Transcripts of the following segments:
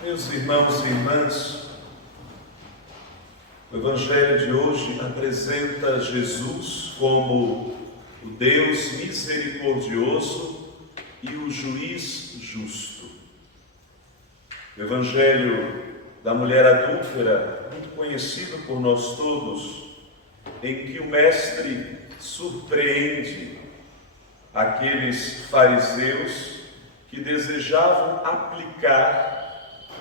Meus irmãos e irmãs, o Evangelho de hoje apresenta Jesus como o Deus misericordioso e o juiz justo. O Evangelho da mulher adúltera, muito conhecido por nós todos, em que o Mestre surpreende aqueles fariseus que desejavam aplicar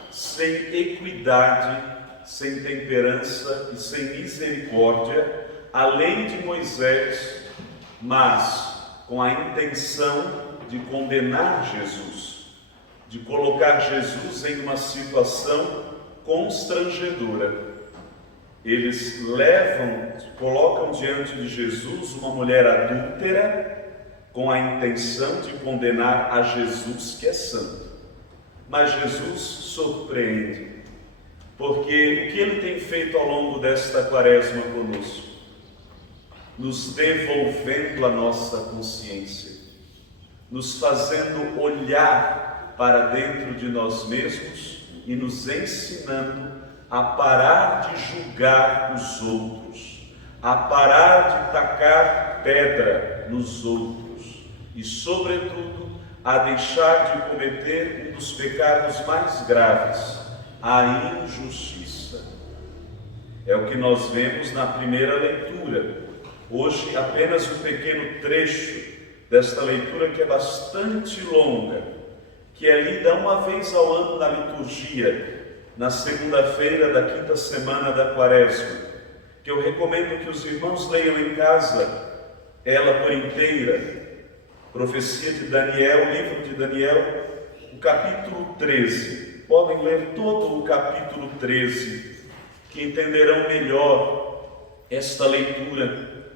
sem equidade, sem temperança e sem misericórdia a lei de Moisés, mas com a intenção de condenar Jesus, de colocar Jesus em uma situação constrangedora. Eles colocam diante de Jesus uma mulher adúltera com a intenção de condenar a Jesus, que é santo. Mas Jesus surpreende, porque o que Ele tem feito ao longo desta quaresma conosco? Nos devolvendo a nossa consciência, nos fazendo olhar para dentro de nós mesmos e nos ensinando a parar de julgar os outros, a parar de tacar pedra nos outros e, sobretudo, a deixar de cometer um dos pecados mais graves, a injustiça. É o que nós vemos na primeira leitura. Hoje, apenas um pequeno trecho desta leitura que é bastante longa, que é lida uma vez ao ano na liturgia, na segunda-feira da quinta semana da quaresma, que eu recomendo que os irmãos leiam em casa, ela por inteira. Profecia de Daniel, livro de Daniel, o capítulo 13. Podem ler todo o capítulo 13, que entenderão melhor esta leitura.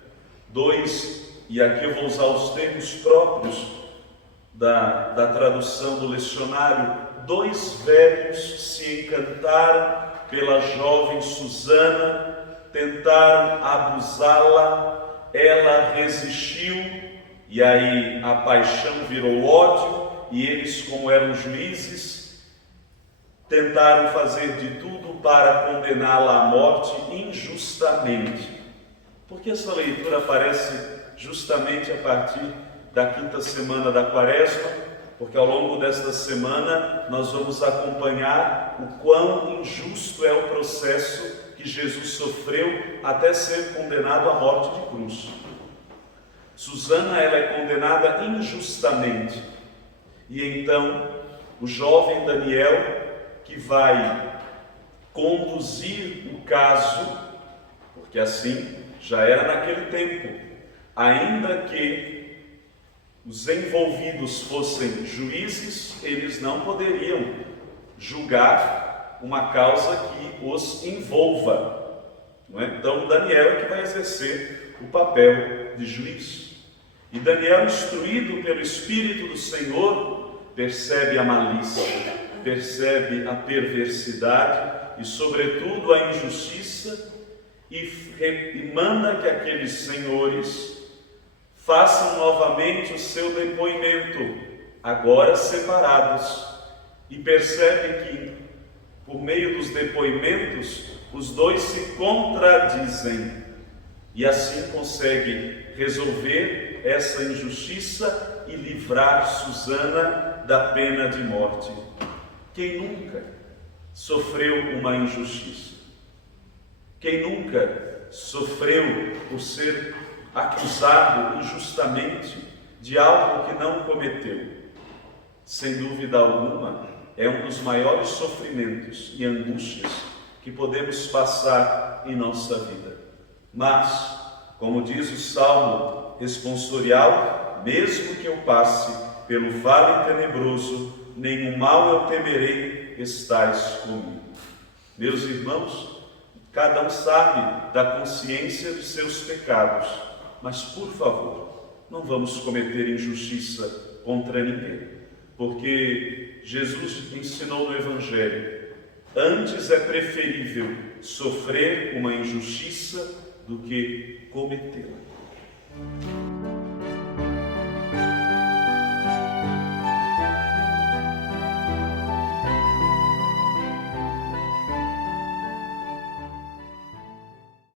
E aqui eu vou usar os termos próprios da tradução do lecionário: 2 velhos se encantaram pela jovem Susana, tentaram abusá-la, ela resistiu, e aí a paixão virou ódio, e eles, como eram juízes, tentaram fazer de tudo para condená-la à morte injustamente. Porque essa leitura aparece justamente a partir da quinta semana da quaresma, porque ao longo desta semana nós vamos acompanhar o quão injusto é o processo que Jesus sofreu até ser condenado à morte de cruz. Susana, ela é condenada injustamente, e então o jovem Daniel, que vai conduzir o caso, porque assim já era naquele tempo, ainda que os envolvidos fossem juízes, eles não poderiam julgar uma causa que os envolva, não é? Então Daniel é que vai exercer o papel de juiz. E Daniel, instruído pelo Espírito do Senhor, percebe a malícia, percebe a perversidade e, sobretudo, a injustiça, e manda que aqueles senhores façam novamente o seu depoimento, agora separados, e percebe que, por meio dos depoimentos, os dois se contradizem, e assim consegue resolver essa injustiça e livrar Susana da pena de morte. Quem nunca sofreu uma injustiça? Quem nunca sofreu por ser acusado injustamente de algo que não cometeu? Sem dúvida alguma, é um dos maiores sofrimentos e angústias que podemos passar em nossa vida. Mas, como diz o Salmo responsorial, mesmo que eu passe pelo vale tenebroso, nenhum mal eu temerei, estais comigo. Meus irmãos, cada um sabe da consciência de seus pecados, mas, por favor, não vamos cometer injustiça contra ninguém, porque Jesus ensinou no Evangelho: antes é preferível sofrer uma injustiça do que cometê-la.